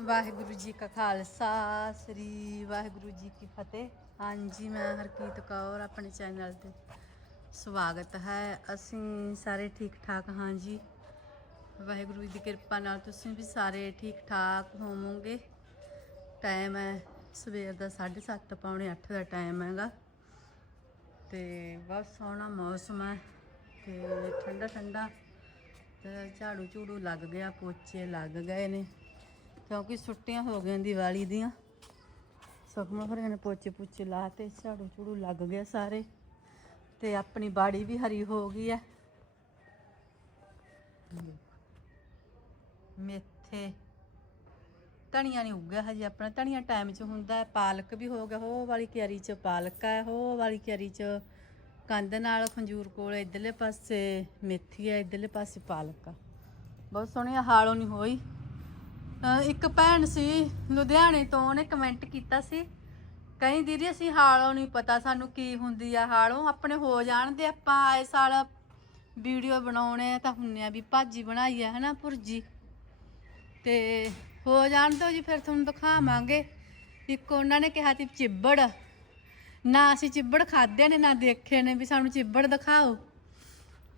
ਵਾਹਿਗੁਰੂ ਜੀ ਕਾ ਖਾਲਸਾ, ਸ੍ਰੀ ਵਾਹਿਗੁਰੂ ਜੀ ਕੀ ਫਤਿਹ। ਹਾਂਜੀ, ਮੈਂ ਹਰਕੀਤ ਕੌਰ ਆਪਣੇ ਚੈਨਲ ਤੇ ਸਵਾਗਤ ਹੈ। ਅਸੀਂ ਸਾਰੇ ਠੀਕ ਠਾਕ ਹਾਂ ਜੀ। ਵਾਹਿਗੁਰੂ ਦੀ ਕਿਰਪਾ ਨਾਲ ਤੁਸੀਂ ਵੀ ਸਾਰੇ ਠੀਕ ਠਾਕ ਹੋਵੋਗੇ। ਟਾਈਮ ਹੈ ਸਵੇਰ ਦਾ 7:30 ਪੌਣੇ 8 ਦਾ ਟਾਈਮ ਹੈਗਾ। ਤੇ ਬਹੁਤ ਸੋਹਣਾ ਮੌਸਮ ਹੈ ਤੇ ਠੰਡਾ ਠੰਡਾ ਤੇ ਝਾੜੂ ਝੂੜੂ ਲੱਗ ਗਿਆ, ਪੋਚੇ ਲੱਗ ਗਏ ਨੇ। ਕਿਉਂਕਿ ਛੁੱਟੀਆਂ ਹੋ ਗਈਆਂ ਦੀਵਾਲੀ ਦੀਆਂ। ਸੁਖਮਨ ਭਰਿਆ ਨੇ ਪੋਚੇ ਪੁੱਚੇ ਲਾਤੇ, ਝਾੜੂ ਝੂੜੂ ਲੱਗ ਗਿਆ ਸਾਰੇ। ਤੇ ਆਪਣੀ ਬਾੜੀ ਵੀ ਹਰੀ ਹੋ ਗਈ ਹੈ ਮੇਥੇ ਧਨੀਆ ਨਹੀਂ ਉੱਗਿਆ ਹਜੇ ਆਪਣਾ। ਧਨੀਆ ਟਾਈਮ 'ਚ ਹੁੰਦਾ ਹੈ ਪਾਲਕ ਵੀ ਹੋ ਗਿਆ, ਹੋ ਵਾਲੀ ਕਿਆਰੀ 'ਚ ਪਾਲਕ ਹੈ ਹੋ ਵਾਲੀ ਕਿਆਰੀ 'ਚ ਕੰਧ ਨਾਲ ਖੰਜੂਰ ਕੋਲ ਇਧਰਲੇ ਪਾਸੇ ਮੇਥੀ ਹੈ ਇਧਰਲੇ ਪਾਸੇ ਪਾਲਕ ਆ ਬਹੁਤ ਸੋਹਣੀ ਹਾਲੋਂ ਨਹੀਂ ਹੋਈ। ਇੱਕ ਭੈਣ ਸੀ, ਲੁਧਿਆਣੇ ਤੋਂ ਉਹਨੇ ਕਮੈਂਟ ਕੀਤਾ ਸੀ। ਕਹੀਂ, ਦੀਦੀ, ਅਸੀਂ ਹਾਲੋਂ ਨਹੀਂ ਪਤਾ ਸਾਨੂੰ ਕੀ ਹੁੰਦੀ ਆ, ਹਾਲੋਂ ਆਪਣੇ ਹੋ ਜਾਣ ਜਾਣਦੇ ਆਪਾਂ, ਆਏ ਸਾਲ ਵੀਡੀਓ ਬਣਾਉਣੇ ਤਾਂ ਹੁੰਨੇ ਆ ਵੀ ਭਾਜੀ ਬਣਾਈ ਆ, ਹਨਾ ਭੁਰਜੀ? ਤੇ ਹੋ ਜਾਣ ਤੋਂ ਜੀ, ਫਿਰ ਤੁਹਾਨੂੰ ਦਿਖਾਵਾਂਗੇ। ਇੱਕ ਉਹਨਾਂ ਨੇ ਕਿਹਾ ਸੀ ਚਿੱਬੜ। ਨਾ ਅਸੀਂ ਚਿੱਬੜ ਖਾਦੇ ਨੇ, ਨਾ ਦੇਖੇ ਨੇ, ਵੀ ਸਾਨੂੰ ਚਿੱਬੜ ਦਿਖਾਓ।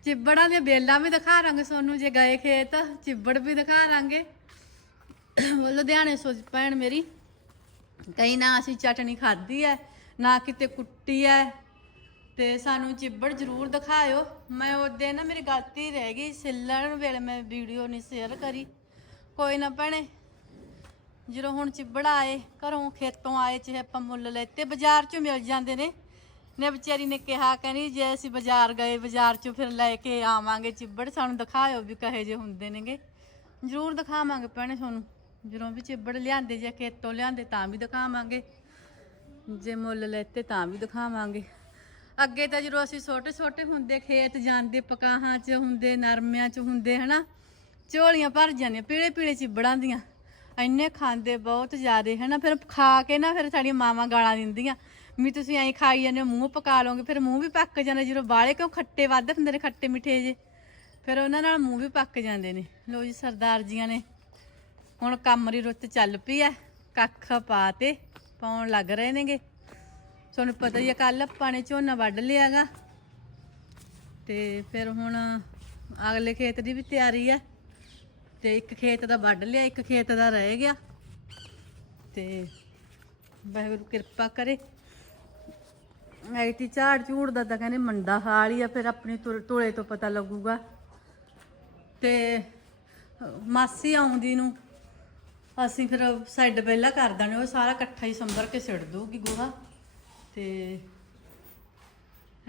ਚਿੱਬੜਾਂ ਦੀਆਂ ਬੇਲਾਂ ਵੀ ਦਿਖਾ ਰਾਂਗੇ ਤੁਹਾਨੂੰ ਜੇ ਗਏ ਖੇਤ, ਚਿੱਬੜ ਵੀ ਦਿਖਾ ਰਾਂਗੇ। ਲੁਧਿਆਣੇ ਸੋਚ ਭੈਣ ਮੇਰੀ ਕਈ ਨਾ ਅਸੀਂ ਚਟਣੀ ਖਾਧੀ ਐ, ਨਾ ਕਿਤੇ ਕੁੱਟੀ ਐ, ਤੇ ਸਾਨੂੰ ਚਿੱਬੜ ਜ਼ਰੂਰ ਦਿਖਾਇਓ। ਮੈਂ ਉਹਦੇ ਨਾ ਮੇਰੀ ਗਲਤੀ ਰਹਿ ਗਈ, ਸਿੱਲਣ ਵੇਲੇ ਮੈਂ ਵੀਡੀਓ ਨਹੀਂ ਸ਼ੇਅਰ ਕਰੀ। ਕੋਈ ਨਾ ਭੈਣੇ, ਜਦੋਂ ਹੁਣ ਚਿੱਬੜ ਆਏ, ਘਰੋਂ ਖੇਤੋਂ ਆਏ, ਚਾਹੇ ਆਪਾਂ ਮੁੱਲ ਲੈਤੇ ਬਾਜ਼ਾਰ 'ਚੋਂ ਮਿਲ ਜਾਂਦੇ ਨੇ। ਨੇ ਵਿਚਾਰੀ ਨੇ ਕਿਹਾ, ਕਹਿੰਦੀ ਜੇ ਅਸੀਂ ਬਾਜ਼ਾਰ ਗਏ, ਬਾਜ਼ਾਰ 'ਚੋਂ ਫਿਰ ਲੈ ਕੇ ਆਵਾਂਗੇ ਚਿੱਬੜ, ਸਾਨੂੰ ਦਿਖਾਇਓ ਵੀ ਕਹੇ ਜੇ ਹੁੰਦੇ ਨੇਗੇ। ਜ਼ਰੂਰ ਦਿਖਾਵਾਂਗੇ ਭੈਣੇ ਤੁਹਾਨੂੰ। ਜਦੋਂ ਵੀ ਚਿੱਬੜ ਲਿਆਂਦੇ ਜੇ ਖੇਤੋਂ ਲਿਆਂਦੇ ਤਾਂ ਵੀ ਦਿਖਾਵਾਂਗੇ। ਜੇ ਮੁੱਲ ਲੈਤੇ ਤਾਂ ਵੀ ਦਿਖਾਵਾਂਗੇ। ਅੱਗੇ ਤਾਂ ਜਦੋਂ ਅਸੀਂ ਛੋਟੇ ਛੋਟੇ ਹੁੰਦੇ ਖੇਤ ਜਾਂਦੇ ਪਕਾਹਾਂ 'ਚ ਹੁੰਦੇ ਨਰਮਿਆਂ 'ਚ ਹੁੰਦੇ ਹਨਾ? ਝੋਲੀਆਂ ਭਰ ਜਾਂਦੀਆਂ ਪੀਲੇ ਪੀਲੇ ਚਿੱਬੜਾਂ ਦੀਆਂ। ਇੰਨੇ ਖਾਂਦੇ ਬਹੁਤ ਜ਼ਿਆਦੇ ਹਨਾ? ਫਿਰ ਖਾ ਕੇ ਨਾ ਫਿਰ ਸਾਡੀਆਂ ਮਾਵਾਂ ਗਾਲਾਂ ਦਿੰਦੀਆਂ। ਵੀ ਤੁਸੀਂ ਐਂ ਖਾਈ ਜਾਂਦੇ ਹੋ, ਮੂੰਹ ਪਕਾ ਲਓਗੇ ਫਿਰ ਮੂੰਹ ਵੀ ਪੱਕ ਜਾਂਦਾ। ਜਦੋਂ ਬਾਲੇ ਕਿਉਂ ਖੱਟੇ ਵੱਧ ਹੁੰਦੇ ਨੇ ਖੱਟੇ ਮਿੱਠੇ ਜੇ ਫਿਰ ਉਹਨਾਂ ਨਾਲ ਮੂੰਹ ਵੀ ਪੱਕ ਜਾਂਦੇ ਨੇ। ਲੋ ਜੀ ਸਰਦਾਰ ਜੀਆਂ ਨੇ ਹੁਣ ਕੰਮ ਦੀ ਰੁੱਤ ਚੱਲ ਪਈ ਐ, ਕੱਖ ਪਾ ਤੇ ਪਾਉਣ ਲੱਗ ਰਹੇ ਨੇਗੇ। ਤੁਹਾਨੂੰ ਪਤਾ ਹੀ ਆ ਕੱਲ ਆਪਾਂ ਨੇ ਝੋਨਾ ਵੱਢ ਲਿਆਗਾ ਤੇ ਫਿਰ ਹੁਣ ਅਗਲੇ ਖੇਤ ਦੀ ਵੀ ਤਿਆਰੀ ਐ। ਤੇ ਇੱਕ ਖੇਤ ਦਾ ਵੱਢ ਲਿਆ, ਇੱਕ ਖੇਤ ਦਾ ਰਹਿ ਗਿਆ। ਤੇ ਵਾਹਿਗੁਰੂ ਕਿਰਪਾ ਕਰੇ। ਐਤੀ ਝਾੜ ਝੂੜ ਦਾ ਤਾਂ ਕਹਿੰਦੇ ਮੰਦਾ ਹਾਲ ਹੀ ਆ, ਫਿਰ ਆਪਣੀ ਤੁਰ- ਤੁਲੇ ਤੋਂ ਪਤਾ ਲੱਗੂਗਾ। ਤੇ ਮਾਸੀ ਆਉਂਦੀ ਨੂੰ ਅਸੀਂ ਫਿਰ ਸਾਈਡ ਪਹਿਲਾਂ ਕਰ ਦਾਂਗੇ ਉਹ ਸਾਰਾ ਇਕੱਠਾ ਹੀ ਸੰਭਰ ਕੇ ਸਿੜ ਦੂਗੀ ਗੋਹਾ। ਤੇ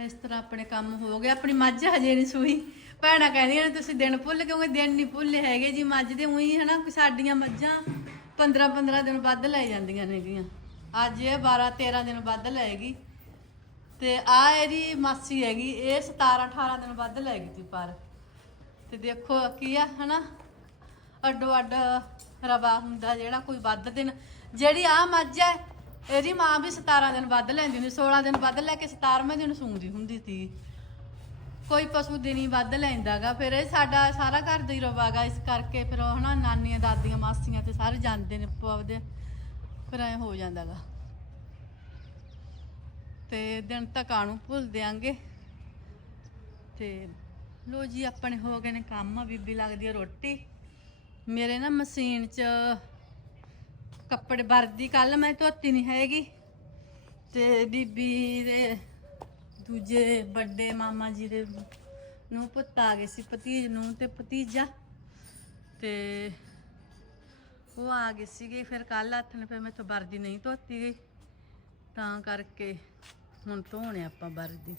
ਇਸ ਤਰ੍ਹਾਂ ਆਪਣੇ ਕੰਮ ਹੋ ਗਏ ਆਪਣੀ ਮੱਝ ਹਜੇ ਨਹੀਂ ਸੂਈ। ਭੈਣਾਂ ਕਹਿੰਦੀਆਂ ਨੇ, ਤੁਸੀਂ ਦਿਨ ਭੁੱਲ ਕਿਉਂਕਿ ਦਿਨ ਨਹੀਂ ਭੁੱਲੇ ਹੈਗੇ ਜੀ। ਮੱਝ ਦੇ ਉਹੀ ਹਨਾ ਵੀ ਸਾਡੀਆਂ ਮੱਝਾਂ 15 15 ਦਿਨ ਵੱਧ ਲੈ ਜਾਂਦੀਆਂ ਨੇਗੀਆਂ ਅੱਜ ਇਹ 12 13 ਦਿਨ ਵੱਧ ਲਏਗੀ। ਤੇ ਆ ਇਹਦੀ ਮਾਸੀ ਹੈਗੀ, ਇਹ 17 18 ਦਿਨ ਵੱਧ ਲੈ ਗਈ ਤੀ ਪਰ। ਤੇ ਦੇਖੋ ਕੀ ਆ, ਹਨਾ? ਅੱਡੋ ਅੱਡ ਰਵਾ ਹੁੰਦਾ ਜਿਹੜਾ ਕੋਈ ਵੱਧ ਦਿਨ, ਜਿਹੜੀ ਆ ਮੱਝ ਹੈ, ਇਹਦੀ ਮਾਂ ਵੀ 17 ਦਿਨ ਵੱਧ ਲੈਂਦੀ ਹੁੰਦੀ 16 ਦਿਨ ਵੱਧ ਲੈ ਕੇ 17ਵੇਂ ਦਿਨ ਸੂੰਦੀ ਹੁੰਦੀ ਸੀ। ਕੋਈ ਪਸ਼ੂ ਦਿਨੀ ਹੀ ਵੱਧ ਲੈਂਦਾਗਾ, ਫਿਰ ਇਹ ਸਾਡਾ ਸਾਰਾ ਘਰ ਦਾ ਹੀ ਰਵਾਗਾ, ਇਸ ਕਰਕੇ ਫਿਰ ਉਹ ਹਨਾ ਨਾਨੀਆਂ, ਦਾਦੀਆਂ, ਮਾਸੀਆਂ ਤੇ ਸਾਰੇ ਜਾਂਦੇ ਨੇ ਪਵਦੇ ਫਿਰ ਐ ਹੋ ਜਾਂਦਾਗਾ। ਤੇ ਦਿਨ ਤੱਕ ਆਣੂ ਭੁੱਲ ਦਿਆਂਗੇ। ਤੇ ਲੋ ਜੀ, ਆਪਣੇ ਹੋ ਗਏ ਨੇ ਕੰਮ, ਬੀਬੀ ਲੱਗਦੀ ਹੈ ਰੋਟੀ। ਮੇਰੇ ਨਾ ਮਸ਼ੀਨ 'ਚ ਕੱਪੜੇ ਵਰਦੀ ਕੱਲ ਮੈਂ ਧੋਤੀ ਨਹੀਂ ਹੈਗੀ। ਤੇ ਬੀਬੀ ਦੇ ਦੂਜੇ ਵੱਡੇ ਮਾਮਾ ਜੀ ਦੇ ਨੂੰ ਪੁੱਤ ਆ ਗਏ ਸੀ, ਭਤੀਜ ਨੂੰ ਤੇ ਭਤੀਜਾ। ਤੇ ਉਹ ਆ ਗਏ ਸੀਗੇ, ਫਿਰ ਕੱਲ ਹੱਥ ਨੇ ਫਿਰ ਮੈਥੋਂ ਵਰਦੀ ਨਹੀਂ ਧੋਤੀ ਗਈ। ਤਾਂ ਕਰਕੇ ਹੁਣ ਧੋਣੇ ਆਪਾਂ ਵਰਦੀ।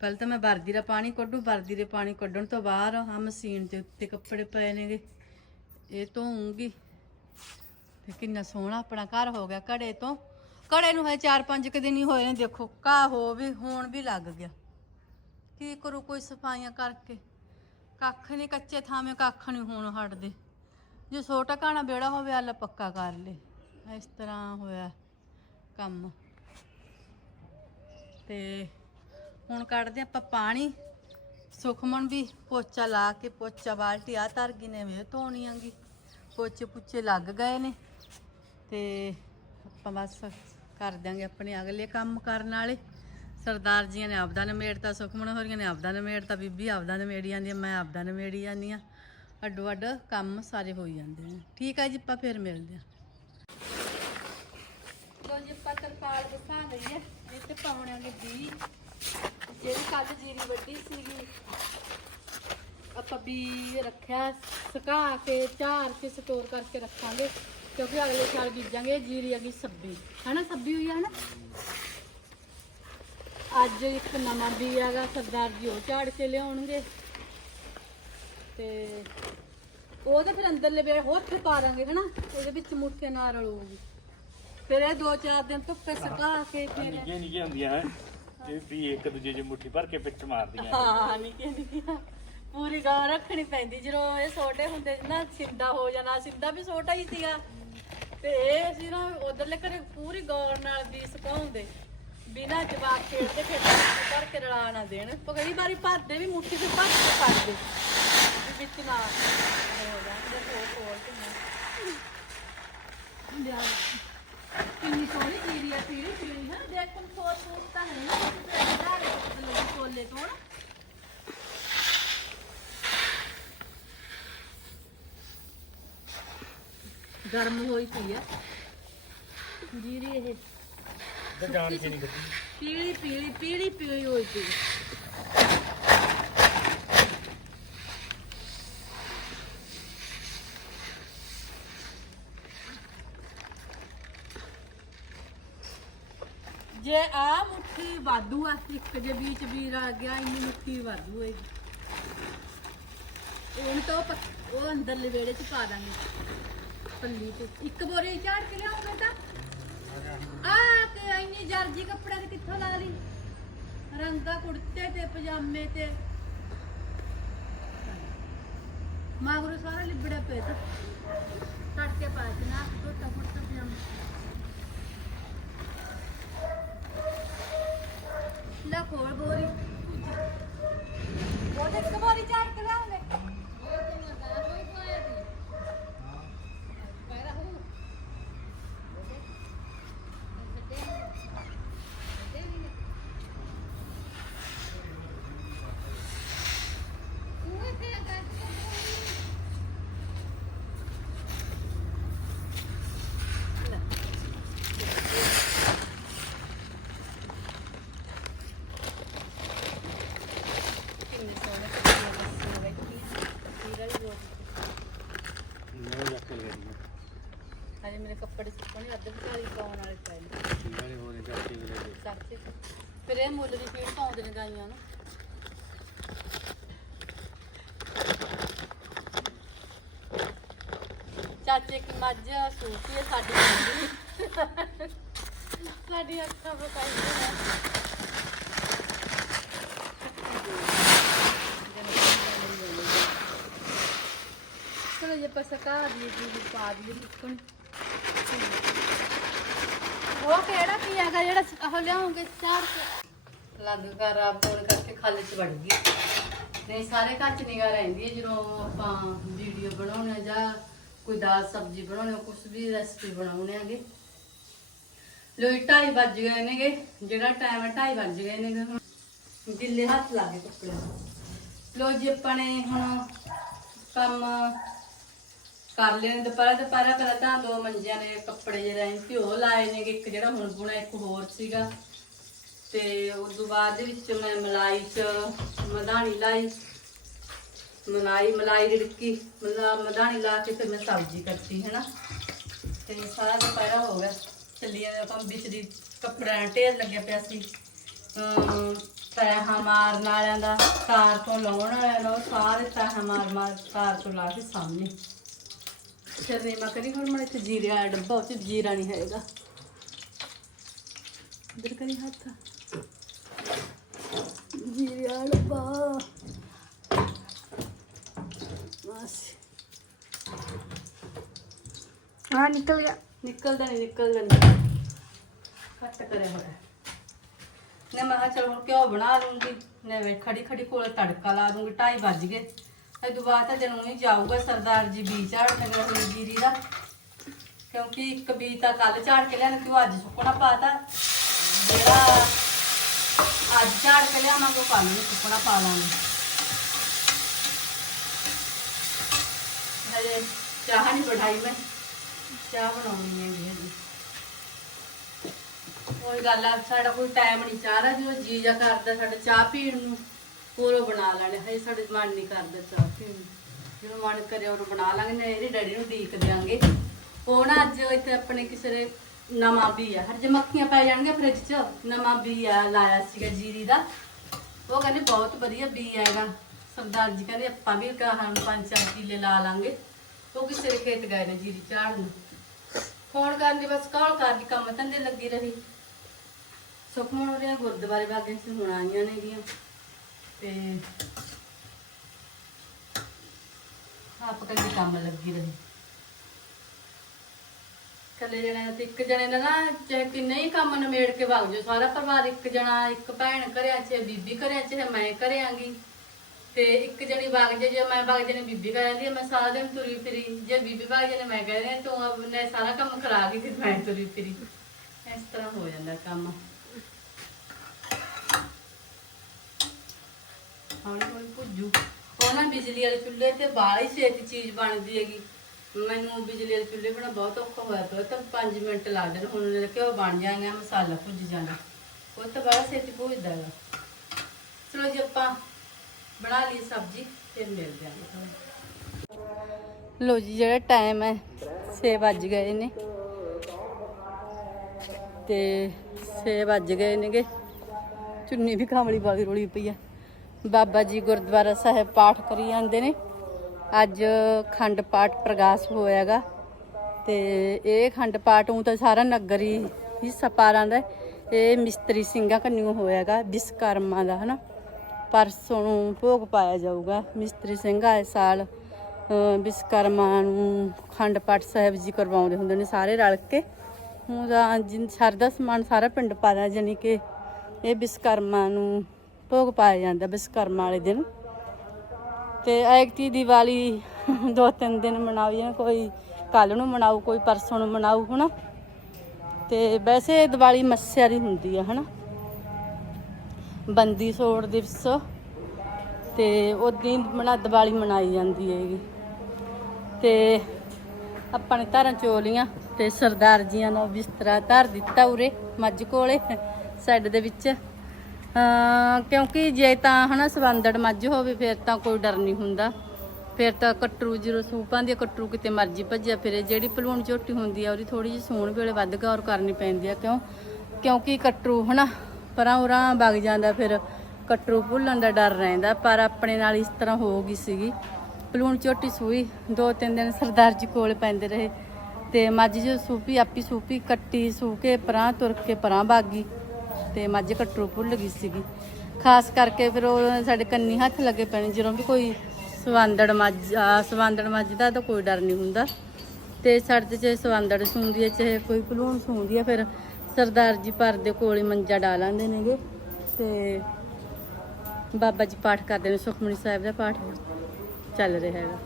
ਪਹਿਲਾਂ ਤਾਂ ਮੈਂ ਵਰਦੀ ਦਾ ਪਾਣੀ ਕੱਢੂ, ਵਰਦੀ ਦੇ ਪਾਣੀ ਕੱਢਣ ਤੋਂ ਬਾਅਦ ਆ ਮਸ਼ੀਨ ਦੇ ਉੱਤੇ ਕੱਪੜੇ ਪਏ ਨੇਗੇ। ਇਹ ਧੋਉਂਗੀ ਤੇ ਕਿੰਨਾ ਸੋਹਣਾ ਆਪਣਾ ਘਰ ਹੋ ਗਿਆ ਘੜੇ ਤੋਂ। ਘੜੇ ਨੂੰ ਹਜੇ 4-5 ਕੁ ਦਿਨ ਹੀ ਹੋਏ ਨੇ, ਦੇਖੋ, ਘਾਹ ਹੋ ਵੀ, ਹੋਣ ਵੀ ਲੱਗ ਗਿਆ। ਕੀ ਕਰੂ ਕੋਈ ਸਫਾਈਆਂ ਕਰਕੇ? ਕੱਖ ਨਹੀਂ ਕੱਚੇ ਥਾਵੇਂ ਕੱਖ ਨਹੀਂ ਹੋਣ ਹਟਦੇ। ਜੇ ਛੋਟਾ ਘਾਣਾ ਬੇੜਾ ਹੋਵੇ ਆਲਾ ਪੱਕਾ ਕਰ ਲੇ। ਇਸ ਤਰ੍ਹਾਂ ਹੋਇਆ ਕੰਮ। ਤੇ ਹੁਣ ਕੱਢਦੇ ਆਪਾਂ ਪਾਣੀ। ਸੁਖਮਨ ਵੀ ਪੋਚਾ ਲਾ ਕੇ, ਪੋਚਾ ਬਾਲਟੀ ਆ ਧਰ ਨੇ ਵੇ ਧੋਣੀ ਪੋਚੇ ਪੁੱਚੇ ਲੱਗ ਗਏ ਨੇ ਤੇ ਆਪਾਂ ਬਸ ਕਰ ਦਿਆਂਗੇ ਆਪਣੇ ਅਗਲੇ ਕੰਮ ਕਰਨ ਵਾਲੇ। ਸਰਦਾਰ ਜੀਆਂ ਨੇ ਆਪਦਾ ਨਿਮੇੜਤਾ ਸੁਖਮਨ ਹੋਰੀਆਂ ਨੇ ਆਪਦਾ ਨਿਮੇੜਤਾ, ਬੀਬੀ ਆਪਦਾ ਨਿਮੇੜੀ ਜਾਂਦੀ ਮੈਂ ਆਪਦਾ ਨਿਮੇੜੀ ਜਾਂਦੀ ਆ। ਅੱਡੋ ਅੱਡ ਕੰਮ ਸਾਰੇ ਹੋਈ ਜਾਂਦੇ ਨੇ। ਠੀਕ ਹੈ ਜੀ, ਆਪਾਂ ਫਿਰ ਮਿਲਦੇ ਆ। ਲੋ ਜੀ, ਆਪਾਂ ਤਰਪਾਲ ਬਸਾ ਲਈ ਹੈ ਇਹ ਤੇ ਪਾਉਣਾਂਗੇ ਬੀ ਜਿਹੜੀ ਕੱਲ ਜੀਰੀ ਵੱਡੀ ਸੀਗੀ ਆਪਾਂ ਵੀ ਰੱਖਿਆ ਸੁਕਾ ਕੇ ਝਾਰ ਕੇ ਸਟੋਰ ਕਰਕੇ ਰੱਖਾਂਗੇ ਕਿਉਂਕਿ ਅਗਲੇ ਸਾਲ ਬੀਜਾਂਗੇ ਜੀਰੀ ਅਗੀ ਸੱਬੀ। ਹਨਾ ਸੱਬੀ ਹੋਈ ਹੈ ਨਾ? ਅੱਜ ਇੱਕ ਨਵਾਂ ਬੀ ਹੈਗਾ ਸਰਦਾਰ ਜੀ ਉਹ ਝਾੜ ਕੇ ਲਿਆਉਣਗੇ। ਤੇ ਉਹ ਤਾਂ ਫਿਰ ਅੰਦਰ ਲਵੇ ਹੋਰ ਤੇ ਪਾ ਦਾਂਗੇ ਹਨਾ? ਇਹਦੇ ਵਿੱਚ ਮੁੱਠੇ ਨਾਲ ਰਲੂਗੀ ਫਿਰ ਇਹ ਦੋ ਚਾਰ ਦਿਨ ਧੁੱਪੇ ਸੁਕਾ ਕੇ ਫਿਰ ਨਿੱਕੀਆਂ ਨਿੱਕੀਆਂ ਹੁੰਦੀਆਂ ਹੈ? ਇਹ ਵੀ ਇੱਕ ਦੂਜੇ 'ਚ ਮੁੱਠੀ ਭਰ ਕੇ ਪਿੱਛ ਮਾਰਦੀਆਂ ਹਾਂ, ਨਿੱਕੀਆਂ ਨਿੱਕੀਆਂ। ਪੂਰੀ ਗਾਂ ਰੱਖਣੀ ਪੈਂਦੀ। ਜਦੋਂ ਇਹ ਛੋਟੇ ਹੁੰਦੇ ਸੀ ਨਾ ਸਿੰਦਾ ਹੋ ਜਾਣਾ ਸਿੰਦਾ ਵੀ ਛੋਟਾ ਹੀ ਸੀਗਾ। ਤੇ ਇਹ ਸੀ ਨਾ ਉਧਰਲੇ ਘਰੇ ਪੂਰੀ ਗੌਰ ਨਾਲ ਵੀ ਸੁਕਾਉਂਦੇ। ਬਿਨਾ ਜਵਾਬ ਖੇਡਦੇ ਖੇਡਦੇ ਭਰ ਕੇ ਰਲਾ ਨਾ ਦੇਣ। ਕਈ ਵਾਰੀ ਭਰਦੇ ਵੀ ਮੁੱਠੀ ਤੇ ਭਰ ਕੇ ਕਰਦੇ ਵੀ ਵਿੱਚ ਨਾ ਹੋ ਜਾਂਦੇ ਹੋ ਹੋ ਕੇ ਨਾ ਚੀਰੀ ਆ ਪੀੜੀ ਪੀੜੀ ਹੈ ਦੇਖ ਤੁਮ ਸੋਚ ਸੋਚਤਾ ਹੈ ਨਾ ਤੇ ਦਾਰੇ ਲੋਕ ਕੋਲੇ ਤੋਂ ਨਾ ਗਰਮ ਹੋਈ ਪਈ ਆ ਜੀਰੀ ਇਹ ਤੇ ਜਾਣ ਕੇ ਨਹੀਂ ਕੱਢੀ ਪੀਲੀ ਪੀਲੀ ਪੀਲੀ ਪੀਲੀ ਹੋਈ ਪਈ ਜੇ ਆ ਮੁੱਠੀ ਵਾਧੂ ਆ, ਇੱਕ ਜੇ ਵਿੱਚ ਵੀਰ ਆ ਗਿਆ, ਇੰਨੀ ਮੁੱਠੀ ਵਾਧੂ ਹੋਏਗੀ। ਉਹਨ ਤੋਂ ਪ- ਉਹ ਅੰਦਰਲੇ ਵਿਹੜੇ ਚ ਪਾ ਦਾਂਗੇ। ਪੱਲੀ ਤੇ। ਇੱਕ ਬੋਰੀ ਝਾੜ ਕੇ ਲਿਆਉਂਗੇ ਤਾਂ। ਆ ਤੇ ਇੰਨੀ ਜਰਜੀ ਕੱਪੜੇ ਤੇ ਕਿੱਥੋਂ ਲਾ ਲਈ? ਰੰਗਾ ਕੁੜਤੇ ਤੇ, ਪਜਾਮੇ ਤੇ। ਮਾਗਰੂ ਸਾਰਾ ਲਿਬੜਾ ਪਿਆ ਤਾਂ। ਕੱਟ ਕੇ ਪਾ ਦੇਣਾ ਟੋਟਾ ਫੁੱਟਾ ਪਜਾਮਾ। ਲੈ ਖੋਲ ਬੋਰੀ ਉਹ ਤੇ ਇੱਕ ਬੋਰੀ ਝਾੜ ਕੇ ਲਿਆਉਂਗੇ ਕਿੰਨੇ ਸੋਹਣੇ ਕੱਪੜੇ ਲੱਗੇ ਬੈਠੀ ਸੀਰਲ ਰੋਟੀ ਮੈਂ ਜਾ ਕੇ ਲੈ ਰਹੀ ਹਜੇ ਮੇਰੇ ਕੱਪੜੇ ਸੁੱਕਣੇ ਅੱਧ ਵਿਚਾਰੀ ਪਾਉਣ ਵਾਲੇ ਪਏ ਨੇ ਵਾਲੇ ਹੋਰੇ ਜਾ ਕੇ ਲੈ ਲਈ ਚਾਚੇ ਤੋਂ। ਫਿਰ ਇਹ ਮੁੱਲ ਦੀ ਫੀਡ ਪਾਉਂਦੇ ਨੇ ਗਾਈਆਂ ਨੂੰ ਚਾਚੇ ਕੀ ਮੱਝ ਸੂਤੀ ਹੈ ਸਾਡੀ ਮੱਝ। ਸਾਡੀ ਅੱਖਾਂ ਬਕਾਈ ਹੈ। ਚਲੋ ਜੇ ਪਸਕਾ ਦੀ ਜੀ ਪਾ ਦੀ ਰੁਕਣ ਉਹ ਕਿਹੜਾ ਕੀ ਹੈਗਾ ਜਿਹੜਾ ਉਹ ਲਿਆਉਂਗੇ ਚਾਰ ਲੱਗ ਕਰ ਆ ਫੋਨ ਕਰਕੇ ਖਾਲੇ ਚ ਵੜ ਗਈ। ਨਹੀਂ, ਸਾਰੇ ਘਰ ਚ ਨਿਗਾ ਰਹਿੰਦੀ ਹੈ ਜਦੋਂ ਆਪਾਂ ਵੀਡੀਓ ਬਣਾਉਣਾ ਜਾਂ ਕੋਈ ਦਾਲ ਸਬਜ਼ੀ ਬਣਾਉਣੀ ਕੁਝ ਵੀ ਰੈਸਪੀ ਬਣਾਉਣੇ ਆਗੇ ਲੋਈ 2:30 ਵੱਜ ਗਏ ਨੇਗੇ, ਜਿਹੜਾ ਟਾਈਮ ਹੈ 2:30 ਵੱਜ ਗਏ ਨੇਗੇ ਹੁਣ। ਗਿੱਲੇ ਹੱਥ ਲਾ ਕੇ ਕੱਪੜੇ। ਲੋ ਜੀ, ਆਪਾਂ ਨੇ ਹੁਣ ਕੰਮ ਕਰ ਲੈਣ ਦੁਪਹਿਰ। ਦੁਪਹਿਰ ਪਹਿਲਾਂ ਤਾਂ ਦੋ ਮੰਜਿਆਂ ਨੇ ਕੱਪੜੇ ਜਿਹੜੇ ਆਏ ਸੀ ਉਹ ਲਾਏ ਨੇਗੇ, ਇੱਕ ਜਿਹੜਾ ਹੁਣ ਬੁਣਾ ਇੱਕ ਹੋਰ ਸੀਗਾ। ਤੇ ਉਸ ਤੋਂ ਬਾਅਦ ਦੇ ਵਿੱਚ ਮੈਂ ਮਲਾਈ ਚ ਮਧਾਣੀ ਲਾਈ। ਮਲਾਈ ਮਲਾਈ ਰਿੜਕੀ ਮਤਲਬ ਮਧਾਣੀ ਲਾ ਕੇ ਫਿਰ ਮੈਂ ਸਬਜ਼ੀ ਕੱਟੀ ਹੈ ਨਾ ਤੇ ਸਾਰਾ ਦੁਪਹਿਰਾ ਹੋ ਗਿਆ। ਚੱਲੀਆਂ ਦੇ ਆਪਾਂ ਵਿੱਚ ਦੀ ਕੱਪੜਾ ਢੇਰ ਲੱਗਿਆ ਪਿਆ ਸੀ। ਅਮ ਤੈਹਾਂ ਮਾਰਨ ਵਾਲਿਆਂ ਦਾ ਤਾਰ ਤੋਂ ਲਾਉਣ ਵਾਲਿਆਂ ਦਾ, ਉਹ ਸਾਰੇ ਤੈਹਾਂ ਮਾਰ ਮਾਰ ਤਾਰ ਤੋਂ ਲਾ ਕੇ ਸਾਹਮਣੇ। ਫਿਰ ਮੈਂ ਕਰੀ, ਹੁਣ ਮੈਂ ਇੱਥੇ ਜੀਰੇ ਵਾਲਾ ਡੱਬਾ, ਉਹ 'ਚ ਜੀਰਾ ਨਹੀਂ ਹੈਗਾ। ਇਧਰ ਕਰੀ ਹੱਥ। ਜੀਰੇ ਵਾਲਾ ਡੱਬਾ। ਬਸ। ਹਾਂ ਨਿਕਲ ਗਿਆ। ਨਿਕਲਦਾ ਨਹੀਂ ਨਿਕਲਦਾ ਨਹੀਂ ਕੱਟ ਕਰਿਆ ਹੋਇਆ। ਨੇ ਮੈਂ ਕਿਹਾ ਚਲ ਹੁਣ ਕਿਉਂ ਬਣਾ ਲੂੰਗੀ। ਨੇ ਵੇ ਖੜੀ ਖੜੀ ਕੋਲ ਤੜਕਾ ਲਾ ਦੂੰਗੀ 2:30 ਵੱਜ ਗਏ। ਇਹ ਤੋਂ ਤਾਂ ਜਨੂੰ ਹੀ ਜਾਊਗਾ ਸਰਦਾਰ ਜੀ ਬੀ ਝਾੜ ਨਗਰ ਹੋਈ ਜੀਰੀ ਦਾ। ਕਿਉਂਕਿ ਇੱਕ ਬੀ ਤਾਂ ਕੱਲ ਝਾੜ ਕੇ ਲਿਆਣਾ ਕਿ ਅੱਜ ਸੁੱਕਣਾ ਪਾਤਾ? ਜਿਹੜਾ ਅੱਜ ਝਾੜ ਕੇ ਲਿਆਵਾਂਗੇ ਕੱਲ ਨੂੰ ਸੁੱਕਣਾ ਪਾ ਲਾਂਗੇ। ਹਲੇ ਚਾਹ ਨਹੀਂ ਬਣਾਈ ਮੈਂ। ਚਾਹ ਬਣਾਉਣੀ ਹੈ ਜੀ ਕੋਈ ਗੱਲ ਆ, ਸਾਡਾ ਕੋਈ ਟਾਈਮ ਨਹੀਂ ਚਾਹ ਦਾ ਜਦੋਂ ਜੀ ਜਾ ਕਰਦਾ ਸਾਡਾ ਚਾਹ ਪੀਣ ਨੂੰ ਪੂਰੋ ਬਣਾ ਲੈਣੇ। ਹਜੇ ਸਾਡੇ ਮਨ ਨਹੀਂ ਕਰਦਾ ਚਾਹ ਪੀਣ ਨੂੰ। ਜਦੋਂ ਮਨ ਕਰੇ ਉਹ ਬਣਾ ਲਾਂਗੇ ਨੇ ਇਹਦੇ ਡੈਡੀ ਨੂੰ ਡੀਕ ਦਿਆਂਗੇ। ਉਹ ਨਾ ਅੱਜ ਇੱਥੇ ਆਪਣੇ ਕਿਸੇ ਦੇ ਨਵਾਂ ਵੀ ਆ? ਹਰ ਜੇ ਮੱਖੀਆਂ ਪੈ ਜਾਣਗੀਆਂ ਫ੍ਰਿਜ 'ਚ। ਨਵਾਂ ਵੀ ਆ, ਲਾਇਆ ਸੀਗਾ ਜੀਰੀ ਦਾ। ਉਹ ਕਹਿੰਦੇ ਬਹੁਤ ਵਧੀਆ ਵੀ ਆਏਗਾ ਸਰਦਾਰ ਜੀ ਕਹਿੰਦੇ ਆਪਾਂ ਵੀ ਕਹਾਂ ਪੰਜ ਚਾਰ ਕਿੱਲੇ ਲਾ ਲਾਂਗੇ। ਉਹ ਕਿਸੇ ਦੇ ਖੇਤ ਗਏ ਨੇ ਜੀਰੀ ਝਾੜਨ ਫੋਨ ਕਰਨ ਦੀ ਬਸ ਕਾਲ ਕਰਦੀ ਕੰਮ ਧੰਦੇ ਲੱਗੀ ਰਹੀ। ਸੁਖਮਨ ਉਹਦੇ ਗੁਰਦੁਆਰੇ ਬਾਗੇ ਸੀ ਹੁਣ ਆਈਆਂ ਨੇ ਗੀਆਂ। ਤੇ ਆਪ ਕੰਦੀ ਕੰਮ ਲੱਗੀ ਰਹੀ। ਕੱਲੇ ਜਣੇ ਤੇ ਇੱਕ ਜਣੇ ਦਾ ਨਾ, ਚਾਹੇ ਕਿੰਨੇ ਹੀ ਕੰਮ ਨਿਮੇੜ ਕੇ ਵਗ ਜਾਓ, ਸਾਰਾ ਪਰਿਵਾਰ ਇੱਕ ਜਣਾ, ਇੱਕ ਭੈਣ ਘਰੇ ਚ, ਬੀਬੀ ਘਰੇ ਚ, ਮੈਂ ਘਰੇ ਤੇ ਇੱਕ ਜਣੀ ਵਗ ਜੇ ਜੇ ਮੈਂ ਵਗ ਜਣੇ ਬੀਬੀ ਘਰੇ ਆਂਦੀ ਮੈਂ ਸਾਰਾ ਦਿਨ ਤੁਰੀ ਫਿਰੀ। ਜੇ ਬੀਬੀ ਵਗ ਜਣੇ ਮੈਂ ਕਹਿ ਰਹੀ ਤੂੰ ਨੇ ਸਾਰਾ ਕੰਮ ਕਰਾ ਗਈ ਤੇ ਮੈਂ ਤੁਰੀ ਫਿਰੀ। ਇਸ ਤਰ੍ਹਾਂ ਹੋ ਜਾਂਦਾ ਕੰਮ। ਹੌਲੀ ਹੌਲੀ ਭੁੱਜੂ। ਉਹ ਨਾ ਬਿਜਲੀ ਵਾਲੇ ਚੁੱਲ੍ਹੇ ਤੇ ਬਾਹਲੀ ਛੇਤੀ ਚੀਜ਼ ਬਣਦੀ ਹੈਗੀ। ਮੈਨੂੰ ਬਿਜਲੀ ਵਾਲੇ ਚੁੱਲ੍ਹੇ ਬਣਾ ਬਹੁਤ ਔਖਾ ਹੋਇਆ ਪਿਆ। ਤਾਂ 5 ਮਿੰਟ ਲੱਗਦੇ ਨੇ ਹੁਣ ਘਿਓ ਬਣ ਜਾਏਗਾ ਮਸਾਲਾ ਭੁੱਜ ਜਾਣਾ। ਉਹ ਤਾਂ ਬੜਾ ਛੇਤੀ ਭੁੱਜਦਾ ਹੈਗਾ ਚਲੋ ਜੀ ਆਪਾਂ ਬਣਾ ਲਈ ਸਬਜ਼ੀ ਫਿਰ ਮਿਲਦੇ ਆਂ। ਲੋ ਜੀ, ਜਿਹੜਾ ਟਾਈਮ ਹੈ 6 ਵੱਜ ਗਏ ਨੇ। ਤੇ 6 ਵੱਜ ਗਏ ਨੇਗੇ। ਚੁੰਨੀ ਵੀ ਖਾਮਲੀ ਵਾਲੀ ਰੋਲੀ ਪਈ ਆ। ਬਾਬਾ ਜੀ ਗੁਰਦੁਆਰਾ ਸਾਹਿਬ ਪਾਠ ਕਰੀ ਜਾਂਦੇ ਨੇ। ਅੱਜ ਖੰਡ ਪਾਠ ਪ੍ਰਗਾਸ ਹੋਇਆਗਾ ਤੇ ਇਹ ਖੰਡ ਪਾਠ ਉਹ ਤਾਂ ਸਾਰਾ ਨਗਰ ਹੀ ਹਿੱਸਾ ਪਾ ਲੈਂਦਾ। ਇਹ ਮਿਸਤਰੀ ਸਿੰਘਾਂ ਕੰਨਿਓ ਹੋਇਆਗਾ ਵਿਸਕਰਮਾ ਦਾ, ਹਨਾ। ਪਰਸੋਂ ਨੂੰ ਭੋਗ ਪਾਇਆ ਜਾਊਗਾ। ਮਿਸਤਰੀ ਸਿੰਘ ਆਏ ਸਾਲ ਵਿਸਕਰਮਾ ਨੂੰ ਖੰਡ ਪਾਠ ਸਾਹਿਬ ਜੀ ਕਰਵਾਉਂਦੇ ਹੁੰਦੇ ਨੇ ਸਾਰੇ ਰਲ ਕੇ। ਉਹਦਾ ਜਿਨ ਸਰਦਾ ਸਮਾਨ ਸਾਰਾ ਪਿੰਡ ਪਾਦਾ ਜਾਨੀ ਕਿ ਇਹ ਵਿਸਕਰਮਾ ਨੂੰ ਭੋਗ ਪਾਇਆ ਜਾਂਦਾ ਵਿਸਕਰਮਾ ਵਾਲੇ ਦਿਨ। ਤੇ ਐਕਤੀ ਦੀਵਾਲੀ ਦੋ ਤਿੰਨ ਦਿਨ ਮਨਾਉ ਕੋਈ ਕੱਲ ਨੂੰ ਮਨਾਉ ਕੋਈ ਪਰਸੋਂ ਨੂੰ ਮਨਾਉ ਹਨਾ। ਤੇ ਵੈਸੇ ਦੀਵਾਲੀ ਮੱਸਿਆ ਦੀ ਹੁੰਦੀ ਆ, ਹਨਾ। ਬੰਦੀ ਛੋੜ ਦਿਵਸ। ਤੇ ਉਦੋਂ ਮਨਾ, ਦੀਵਾਲੀ ਮਨਾਈ ਜਾਂਦੀ ਹੈਗੀ। ਤੇ ਆਪਾਂ ਨੇ ਧਾਰਾਂ ਚੋਲੀਆਂ ਤੇ ਸਰਦਾਰ ਜੀਆਂ ਨੂੰ ਬਿਸਤਰਾ ਧਰ ਦਿੱਤਾ ਉਰੇ, ਮੱਝ ਕੋਲੇ, ਸਾਈਡ ਦੇ ਵਿੱਚ। ਕਿਉਂਕਿ ਜੇ ਤਾਂ ਹਨਾ ਸਵੰਦੜ ਮੱਝ ਹੋਵੇ, ਫਿਰ ਤਾਂ ਕੋਈ ਡਰ ਨਹੀਂ ਹੁੰਦਾ। ਫਿਰ ਤਾਂ ਕਟਰੂ ਜਦੋਂ ਸੂਪਾਂ ਦੀ ਕਟਰੂ ਕਿਤੇ ਮਰਜ਼ੀ ਭੱਜਿਆ ਫਿਰੇ। ਜਿਹੜੀ ਭਲੂਣ ਝੋਟੀ ਹੁੰਦੀ ਆ, ਉਹਦੀ ਥੋੜੀ ਜਿਹੀ ਸੂਣ ਵੇਲੇ ਵੱਧ ਗੌਰ ਕਰਨੀ ਪੈਂਦੀ ਆ। ਕਿਉਂ? ਕਿਉਂਕਿ ਕਟਰੂ ਹਨਾ ਪਰਾਂ ਉਰਾਂ ਵਗ ਜਾਂਦਾ ਫਿਰ ਕਟਰੂ ਭੁੱਲਣ ਦਾ ਡਰ ਰਹਿੰਦਾ ਪਰ ਆਪਣੇ ਨਾਲ ਇਸ ਤਰ੍ਹਾਂ ਹੋ ਗਈ ਸੀਗੀ। ਪਲੂਣ ਝੋਟੀ ਸੂਈ ਦੋ ਤਿੰਨ ਦਿਨ ਸਰਦਾਰ ਜੀ ਕੋਲ ਪੈਂਦੇ ਰਹੇ ਤੇ ਮੱਝ ਜੋ ਸੂਪੀ ਆਪੀ ਸੂਪੀ ਕੱਟੀ ਸੂ ਕੇ ਪਰਾਂ ਤੁਰ ਕੇ ਪਰਾਂ ਬਾਗੀ ਤੇ ਮੱਝ ਕਟਰੂ ਭੁੱਲ ਗਈ ਸੀਗੀ। ਖਾਸ ਕਰਕੇ ਫਿਰ ਉਹ ਸਾਡੇ ਕੰਨੀ ਹੱਥ ਲੱਗੇ ਪੈਣੇ ਜਦੋਂ ਵੀ ਕੋਈ ਸਵੰਦੜ ਮੱਝ ਆ, ਸਵੰਦੜ ਮੱਝ ਦਾ ਤਾਂ ਕੋਈ ਡਰ ਨਹੀਂ ਹੁੰਦਾ। ਤੇ ਸਾਡੇ ਚ ਸਵੰਦੜ ਸੂੰਦੀ ਹੈ ਚਾਹੇ ਕੋਈ ਭਲੂਣ ਸੂੰਦੀ ਹੈ ਫਿਰ ਸਰਦਾਰ ਜੀ ਪਰ ਦੇ ਕੋਲ ਹੀ ਮੰਜਾ ਡਾ ਲੈਂਦੇ ਨੇਗੇ ਤੇ ਬਾਬਾ ਜੀ ਪਾਠ ਕਰਦੇ ਨੇ, ਸੁਖਮਨੀ ਸਾਹਿਬ ਦਾ ਪਾਠ ਚੱਲ ਰਿਹਾ ਹੈਗਾ।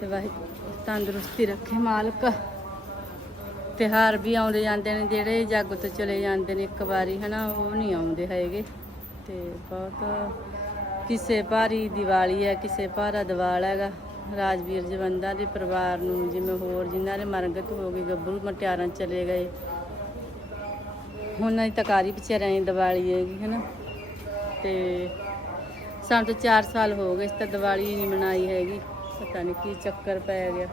ਤੇ ਵਾਹਿਗੁਰੂ, ਤੰਦਰੁਸਤੀ ਰੱਖੇ ਮਾਲਕ। ਤਿਉਹਾਰ ਵੀ ਆਉਂਦੇ ਜਾਂਦੇ ਨੇ, ਜਿਹੜੇ ਜੱਗ ਤੋਂ ਚਲੇ ਜਾਂਦੇ ਨੇ, ਇੱਕ ਵਾਰੀ ਹਨਾ, ਉਹ ਨਹੀਂ ਆਉਂਦੇ ਹੈਗੇ। ਤੇ ਬਹੁਤ ਕਿਸੇ ਭਾਰੀ ਦੀਵਾਲੀ ਹੈ, ਕਿਸੇ ਭਾਰਾ ਦਿਵਾਲ ਹੈਗਾ। ਰਾਜਵੀਰ ਜਵੰਦਾ ਦੇ ਪਰਿਵਾਰ ਨੂੰ, ਜਿਵੇਂ ਹੋਰ ਜਿਨ੍ਹਾਂ ਦੇ ਮਰਗਤ ਹੋ ਗਏ, ਗੱਭਰੂ ਮਟਿਆਰਾਂ ਚਲੇ ਗਏ। ਉਹਨਾਂ ਦੀ ਤਕਾਰੀ ਵਿਚਾਰਿਆਂ ਦੀ ਦੀਵਾਲੀ ਹੈਗੀ, ਹਨਾ। ਤੇ ਸਾਨੂੰ ਤਾਂ 4 ਸਾਲ ਹੋ ਗਏ ਇਸ ਤਾਂ ਦੀਵਾਲੀ ਨਹੀਂ ਮਨਾਈ ਹੈਗੀ। ਪਤਾ ਨਹੀਂ ਕੀ ਚੱਕਰ ਪੈ ਗਿਆ,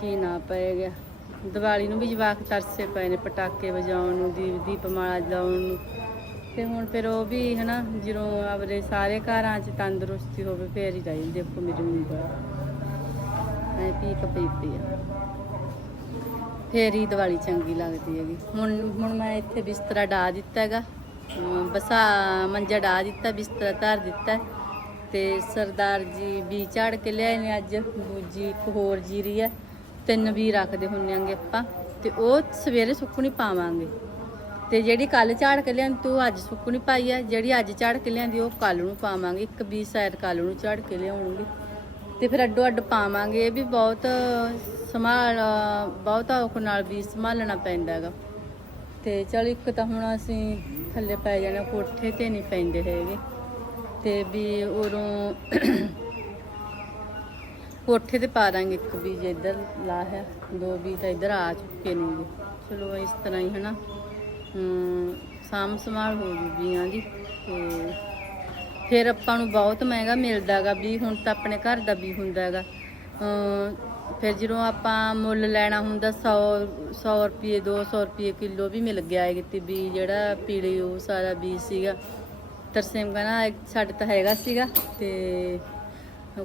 ਕੀ ਨਾ ਪੈ ਗਿਆ। ਦੀਵਾਲੀ ਨੂੰ ਵੀ ਜਵਾਕ ਤਰਸੇ ਪਏ ਨੇ ਪਟਾਕੇ ਵਜਾਉਣ ਨੂੰ, ਦੀਪ ਦੀਪਮਾਲਾ ਲਾਉਣ ਨੂੰ। ਤੇ ਹੁਣ ਫਿਰ ਉਹ ਵੀ, ਹਨਾ, ਜਦੋਂ ਆਪਣੇ ਸਾਰੇ ਘਰਾਂ 'ਚ ਤੰਦਰੁਸਤੀ ਹੋਵੇ, ਫੇਰ ਹੀ ਰਹੀ ਦੇਖੋ ਮੇਰੀ ਉਂਗਲ ਐ ਪੀਕ ਪਈ ਆ। ਫੇਰ ਹੀ ਦੀਵਾਲੀ ਚੰਗੀ ਲੱਗਦੀ ਹੈਗੀ। ਹੁਣ ਹੁਣ ਮੈਂ ਇੱਥੇ ਬਿਸਤਰਾ ਢਾ ਦਿੱਤਾ ਹੈਗਾ। ਬਸਾ ਮੰਜਾ ਢਾ ਦਿੱਤਾ, ਬਿਸਤਰਾ ਧਰ ਦਿੱਤਾ। ਤੇ ਸਰਦਾਰ ਜੀ ਵੀ ਝਾੜ ਕੇ ਲਿਆਏ ਨੇ ਅੱਜ। ਦੂਜੀ ਇੱਕ ਹੋਰ ਜੀਰੀ ਹੈ। ਤਿੰਨ ਵੀ ਰੱਖਦੇ ਹੁੰਨੇ ਆਂਗੇ ਆਪਾਂ। ਤੇ ਉਹ ਸਵੇਰੇ ਸੁੱਕਣੀ ਪਾਵਾਂਗੇ। ਤੇ ਜਿਹੜੀ ਕੱਲ ਝਾੜ ਕੇ ਲਿਆਂਦੀ, ਤੂੰ ਅੱਜ ਸੁੱਕਣੀ ਪਾਈ ਹੈ। ਜਿਹੜੀ ਅੱਜ ਝਾੜ ਕੇ ਲਿਆਂਦੀ, ਉਹ ਕੱਲ ਨੂੰ ਪਾਵਾਂਗੇ। ਇੱਕ ਵੀ ਸ਼ਾਇਦ ਕੱਲ ਨੂੰ ਝਾੜ ਕੇ ਲਿਆਉਣਗੇ। ਤੇ ਫਿਰ ਅੱਡੋ ਅੱਡ ਪਾਵਾਂਗੇ। ਇਹ ਵੀ ਬਹੁਤ ਸੰਭਾਲ ਬਹੁਤ ਔਖ ਨਾਲ ਵੀ ਸੰਭਾਲਣਾ ਪੈਂਦਾ ਹੈਗਾ। ਤੇ ਚਲ ਇੱਕ ਤਾਂ ਹੁਣ ਅਸੀਂ ਥੱਲੇ ਪੈ ਜਾਣਾ, ਕੋਠੇ ਤੇ ਨਹੀਂ ਪੈਂਦੇ ਹੈਗੇ। ਤੇ ਵੀ ਉਰੋਂ ਕੋਠੇ ਤੇ ਪਾ ਦਾਂਗੇ ਇੱਕ ਬੀਜ ਇੱਧਰ ਲਾ ਹੈ, ਦੋ ਬੀਜ ਤਾਂ ਇੱਧਰ ਆ ਚੁੱਕੇ ਨੇਗੇ ਚਲੋ ਇਸ ਤਰ੍ਹਾਂ ਹੀ ਹਨਾ। ਹਮ ਸਾਮ ਸੰਭਾਲ ਹੋ ਜੂਗੀਆਂ ਦੀ। ਤੇ ਫਿਰ ਆਪਾਂ ਨੂੰ ਬਹੁਤ ਮਹਿੰਗਾ ਮਿਲਦਾਗਾ ਵੀ ਹੁਣ ਤਾਂ ਆਪਣੇ ਘਰ ਦਾ ਵੀ ਹੁੰਦਾ ਹੈਗਾ। ਫਿਰ ਜਦੋਂ ਆਪਾਂ ਮੁੱਲ ਲੈਣਾ ਹੁੰਦਾ 100 100 ਰੁਪਏ 200 ਰੁਪਏ ਕਿਲੋ ਵੀ ਮਿਲ ਗਿਆ ਹੈ ਕਿਤੇ ਵੀ ਜਿਹੜਾ ਪੀਲੇ ਉਹ ਸਾਰਾ ਬੀਜ ਸੀਗਾ। ਤਰਸੇਮ ਕਹਿੰਦਾ ਸਾਡੇ ਤਾਂ ਹੈਗਾ ਸੀਗਾ ਤੇ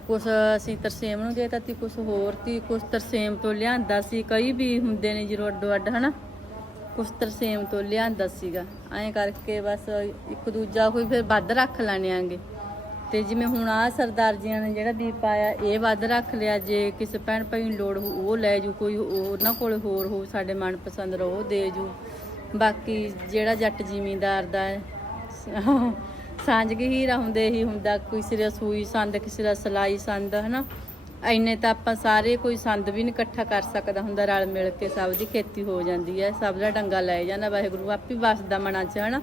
ਕੁਛ ਅਸੀਂ ਤਰਸੇਮ ਨੂੰ ਦੇਤਾ ਤੀ ਕੁਛ ਹੋਰ ਤੀ ਕੁਛ ਤਰਸੇਮ ਤੋਂ ਲਿਆਂਦਾ ਸੀ। ਕਈ ਵੀ ਹੁੰਦੇ ਨੇ ਜਦੋਂ ਅੱਡੋ ਅੱਡ, ਹਨਾ? ਕੁਛ ਤਰਸੇਮ ਤੋਂ ਲਿਆਂਦਾ ਸੀਗਾ। ਐਂ ਕਰਕੇ ਬਸ ਇੱਕ ਦੂਜਾ ਕੋਈ ਫਿਰ ਵੱਧ ਰੱਖ ਲੈਣੇ ਆਂਗੇ। ਤੇ ਜਿਵੇਂ ਹੁਣ ਆ ਸਰਦਾਰ ਜੀਆਂ ਨੇ ਜਿਹੜਾ ਦੀਪ ਆਇਆ, ਇਹ ਵੱਧ ਰੱਖ ਲਿਆ, ਜੇ ਕਿਸੇ ਭੈਣ ਭਾਈ ਨੂੰ ਲੋੜ ਹੋ ਉਹ ਲੈ ਜੂ, ਕੋਈ ਉਹਨਾਂ ਕੋਲ ਹੋਰ ਹੋ ਸਾਡੇ ਮਨਪਸੰਦ ਦਾ ਉਹ ਦੇ ਜੂ। ਬਾਕੀ ਜਿਹੜਾ ਜੱਟ ਜ਼ਿਮੀਂਦਾਰ ਦਾ ਹੈ, ਸਾਂਝ ਕੇ ਹੀਰਾ ਹੁੰਦੇ ਹੀ ਹੁੰਦਾ, ਕਿਸੇ ਦਾ ਸੂਈ ਸੰਦ, ਕਿਸੇ ਦਾ ਸਲਾਈ ਸੰਦ, ਹਨਾ? ਐਨੇ ਤਾਂ ਆਪਾਂ ਸਾਰੇ ਕੋਈ ਸੰਦ ਵੀ ਨਹੀਂ ਇਕੱਠਾ ਕਰ ਸਕਦਾ ਹੁੰਦਾ, ਰਲ ਮਿਲ ਕੇ ਸਭ ਦੀ ਖੇਤੀ ਹੋ ਜਾਂਦੀ ਹੈ, ਸਭ ਦਾ ਡੰਗਾ ਲੈ ਜਾਂਦਾ, ਵਾਹਿਗੁਰੂ ਆਪੇ ਵਸਦਾ ਮਨਾਂ 'ਚ, ਹਨਾ?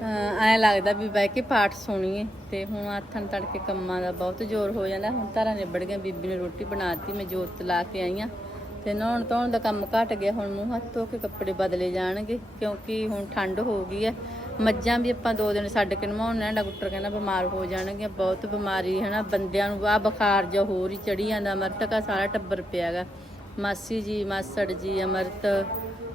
ਐ ਲੱਗਦਾ ਵੀ ਬਹਿ ਕੇ ਪਾਠ ਸੁਣੀਏ ਤੇ ਹੁਣ ਆਥਣ ਨੂੰ ਤੜਕੇ ਕੰਮਾਂ ਦਾ ਬਹੁਤ ਜ਼ੋਰ ਹੋ ਜਾਂਦਾ। ਹੁਣ ਧਾਰਾਂ ਨਿਬੜ ਗਿਆ ਬੀਬੀ ਨੇ ਰੋਟੀ ਬਣਾਤੀ ਮੈਂ ਜੋਤ ਲਾ ਕੇ ਆਈ ਆਂ। ਤੇ ਨਹਾਉਣ ਧੋਣ ਦਾ ਕੰਮ ਘਟ ਗਿਆ, ਹੁਣ ਮੂੰਹ ਹੱਥ ਧੋ ਕੇ ਕੱਪੜੇ ਬਦਲੇ ਜਾਣਗੇ, ਕਿਉਂਕਿ ਹੁਣ ਠੰਡ ਹੋ ਗਈ ਹੈ ਮੱਝਾਂ ਵੀ ਆਪਾਂ ਦੋ ਦਿਨ ਛੱਡ ਕੇ ਨਵਾਉਣਾ ਡਾਕਟਰ ਕਹਿੰਦਾ ਬਿਮਾਰ ਹੋ ਜਾਣਗੀਆਂ, ਬਹੁਤ ਬਿਮਾਰੀ ਹੈ ਨਾ। ਬੰਦਿਆਂ ਨੂੰ ਆ ਬੁਖਾਰ ਜਾਂ ਹੋਰ ਹੀ ਚੜੀ ਜਾਂਦਾ ਅਮਰਤਕਾ ਸਾਰਾ ਟੱਬਰ ਪਿਆਗਾ ਮਾਸੀ ਜੀ, ਮਾਸੜ ਜੀ, ਅਮਰਤ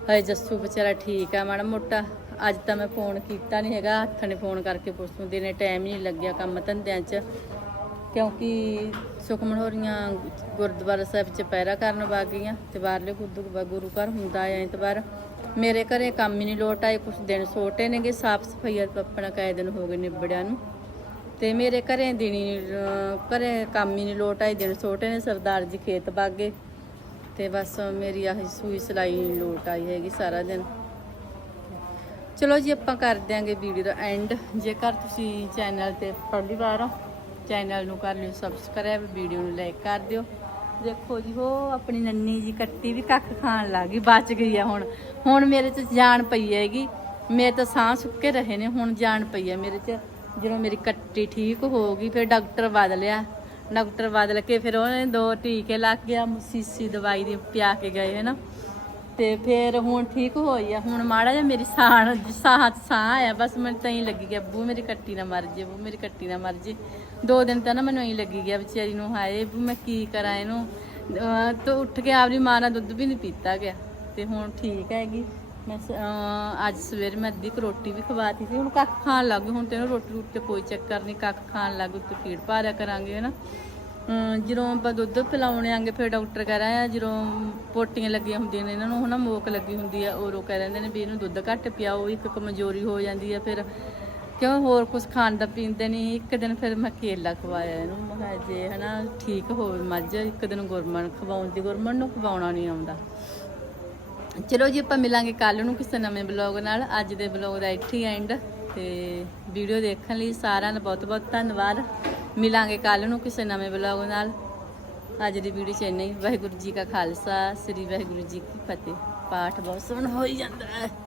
ਹਏ ਜੱਸੂ ਵਿਚਾਰਾ ਠੀਕ ਆ, ਮਾੜਾ ਮੋਟਾ। ਅੱਜ ਤਾਂ ਮੈਂ ਫੋਨ ਕੀਤਾ ਨਹੀਂ ਹੈਗਾ, ਹੱਥ ਨੇ ਫੋਨ ਕਰਕੇ ਪੁੱਛਦੇ ਨੇ ਟਾਈਮ ਹੀ ਨਹੀਂ ਲੱਗਿਆ ਕੰਮ ਧੰਦਿਆਂ 'ਚ। ਕਿਉਂਕਿ ਸੁਖਮਨ ਹੋਰੀਆਂ ਗੁਰਦੁਆਰਾ ਸਾਹਿਬ 'ਚ ਪੈਰਾ ਕਰਨ ਵਗ ਗਈਆਂ ਤੇ ਬਾਹਰਲੇ ਗੁਰਦੁ ਗੁਰੂ ਘਰ ਹੁੰਦਾ ਆ ਐਤਵਾਰ। ਮੇਰੇ ਘਰੇ ਕੰਮ ਹੀ ਨਹੀਂ ਲੋਟ ਆਏ ਕੁਝ ਦਿਨ ਛੋਟੇ ਨੇਗੇ ਸਾਫ਼ ਸਫ਼ਾਈ ਆਪਣਾ ਕਾਇ ਦਿਨ ਹੋ ਗਏ ਨਿਬੜਿਆਂ ਨੂੰ। ਤੇ ਮੇਰੇ ਘਰੇ ਦਿਨੀ ਅਹ, ਘਰੇ ਕੰਮ ਹੀ ਨਹੀਂ ਲੋਟ ਆਏ, ਦਿਨ ਛੋਟੇ ਨੇ, ਸਰਦਾਰ ਜੀ ਖੇਤ ਬਾਗੇ ਤੇ ਬਸ ਮੇਰੀ ਆਹੀ ਸੂਈ ਸਲਾਈ ਨੀ ਲੋਟ ਆਈ ਹੈਗੀ ਸਾਰਾ ਦਿਨ। ਚਲੋ ਜੀ, ਆਪਾਂ ਕਰ ਦਿਆਂਗੇ ਵੀਡੀਓ ਦਾ ਐਂਡ ਜੇਕਰ ਤੁਸੀਂ ਚੈਨਲ ਤੇ ਪਹਿਲੀ ਵਾਰ ਹੋ ਚੈਨਲ ਨੂੰ ਕਰ ਲਿਓ ਸਬਸਕ੍ਰਾਈਬ ਵੀਡੀਓ ਨੂੰ ਲਾਈਕ ਕਰ ਦਿਓ। ਦੇਖੋ ਜੀ ਉਹ ਆਪਣੀ ਨੰਨੀ ਜੀ ਕੱਟੀ ਵੀ ਕੱਖ ਖਾਣ ਲੱਗ ਗਈ, ਬਚ ਗਈ ਆ ਹੁਣ। ਹੁਣ ਮੇਰੇ ਚ ਜਾਨ ਪਈ ਹੈਗੀ। ਮੇਰੇ ਤਾਂ ਸਾਹ ਸੁੱਕੇ ਰਹੇ ਨੇ, ਹੁਣ ਜਾਨ ਪਈ ਹੈ ਮੇਰੇ ਚ। ਜਦੋਂ ਮੇਰੀ ਕੱਟੀ ਠੀਕ ਹੋ ਗਈ, ਫਿਰ ਡਾਕਟਰ ਬਦਲਿਆ ਡਾਕਟਰ ਬਦਲ ਕੇ ਫਿਰ ਉਹਨੇ ਦੋ ਟੀਕੇ ਲੱਗ ਗਿਆ ਸੀਸੀ ਦਵਾਈ ਦੀ ਪਿਆ ਕੇ ਗਏ ਹੈ ਨਾ ਤੇ ਫਿਰ ਹੁਣ ਠੀਕ ਹੋਈ ਆ। ਹੁਣ ਮਾੜਾ ਜਿਹਾ ਮੇਰੀ ਸਾਹ ਸਾਹ ਸਾਹ ਆ ਬਸ ਮੈਨੂੰ ਤਾਂ ਹੀ ਲੱਗੀ ਗਿਆ, ਬੂ ਮੇਰੀ ਕੱਟੀ ਨਾ ਮਰ ਜੇ, ਬੂ ਮੇਰੀ ਕੱਟੀ ਨਾ ਮਰ ਜੇ। ਦੋ ਦਿਨ ਤਾਂ ਨਾ ਮੈਨੂੰ ਹੀ ਲੱਗੀ ਗਿਆ ਵਿਚਾਰੀ ਨੂੰ, ਹਾਏ, ਬੂ ਮੈਂ ਕੀ ਕਰਾਂ ਇਹਨੂੰ। ਅਹ ਉੱਠ ਕੇ ਆਪਣੀ ਮਾਂ ਦਾ ਦੁੱਧ ਵੀ ਨਹੀਂ ਪੀਤਾ ਗਿਆ। ਤੇ ਹੁਣ ਠੀਕ ਹੈਗੀ। ਮੈਂ ਅੱਜ ਸਵੇਰ ਮੈਂ ਅੱਧੀ ਕੁ ਰੋਟੀ ਵੀ ਖਵਾਤੀ ਸੀ। ਹੁਣ ਕੱਖ ਖਾਣ ਲੱਗ ਗਈ। ਹੁਣ ਤੇ ਰੋਟੀ ਰੋਟੀ ਤੇ ਕੋਈ ਚੱਕਰ ਨਹੀਂ ਕੱਖ ਖਾਣ ਲੱਗ ਗਈ। ਤੇ ਫੀਡ ਭਾਰਿਆ ਕਰਾਂਗੇ ਨਾ ਜਦੋਂ ਆਪਾਂ ਦੁੱਧ ਪਿਲਾਉਣੇ ਆਂਗੇ, ਫਿਰ ਡਾਕਟਰ ਕਹਿ ਰਿਹਾ ਜਦੋਂ ਪੋਟੀਆਂ ਲੱਗੀਆਂ ਹੁੰਦੀਆਂ ਨੇ, ਇਹਨਾਂ ਨੂੰ ਹਨਾ ਮੋਕ ਲੱਗੀ ਹੁੰਦੀ ਆ, ਉਹ ਕਹਿ ਰਹਿੰਦੇ ਨੇ ਵੀ ਇਹਨੂੰ ਦੁੱਧ ਘੱਟ ਪਿਆਓ ਇੱਕ ਕਮਜ਼ੋਰੀ ਹੋ ਜਾਂਦੀ ਆ, ਫਿਰ ਕਿਉਂ ਹੋਰ ਕੁਝ ਖਾਣ ਦਾ ਪੀਂਦੇ ਨਹੀਂ ਇੱਕ ਦਿਨ ਫਿਰ ਮੈਂ ਕੇਲਾ ਖਵਾਇਆ ਇਹਨੂੰ, ਮੈਂ ਕਿਹਾ ਜੇ ਹਨਾ ਠੀਕ ਹੋਵੇ ਮੱਝ, ਇੱਕ ਦਿਨ ਗੁਰਮਨ ਖਵਾਉਣ ਦੀ ਗੁਰਮਨ ਨੂੰ ਖਵਾਉਣਾ ਨਹੀਂ ਆਉਂਦਾ। ਚਲੋ ਜੀ, ਆਪਾਂ ਮਿਲਾਂਗੇ ਕੱਲ ਨੂੰ ਕਿਸੇ ਨਵੇਂ ਬਲੌਗ ਨਾਲ। ਅੱਜ ਦੇ ਬਲੌਗ ਦਾ ਇੱਥੇ ਹੀ ਐਂਡ ਤੇ ਵੀਡੀਓ ਦੇਖਣ ਲਈ ਸਾਰਿਆਂ ਦਾ ਬਹੁਤ ਬਹੁਤ ਧੰਨਵਾਦ। ਮਿਲਾਂਗੇ ਕੱਲ ਨੂੰ ਕਿਸੇ ਨਵੇਂ ਬਲੌਗ ਨਾਲ। ਅੱਜ ਦੀ ਵੀਡੀਓ ਚ ਇੰਨਾ ਹੀ। ਵਾਹਿਗੁਰੂ ਜੀ ਕਾ ਖਾਲਸਾ, ਸ੍ਰੀ ਵਾਹਿਗੁਰੂ ਜੀ ਕੀ ਫਤਿਹ। ਪਾਠ ਬਹੁਤ ਸੋਹਣਾ ਹੋਈ ਜਾਂਦਾ ਹੈ।